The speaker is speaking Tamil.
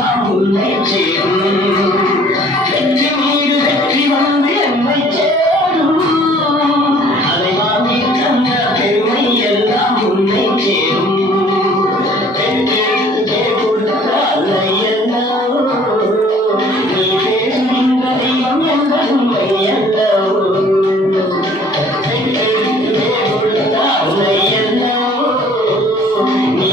எல்லாம் உன்னை சேரும் வெற்றி மீது வெற்றி வந்து என்னை சேரும் அதை வாங்கி தந்த பெருமை எல்லாம் உன்னை சேரும் வெற்றி கொடுத்த அல்ல எல்லாம் நீ பேசுகின்ற தெய்வம் என்பது உண்மை எல்லாம் வெற்றி கொடுத்த அல்ல எல்லாம் நீ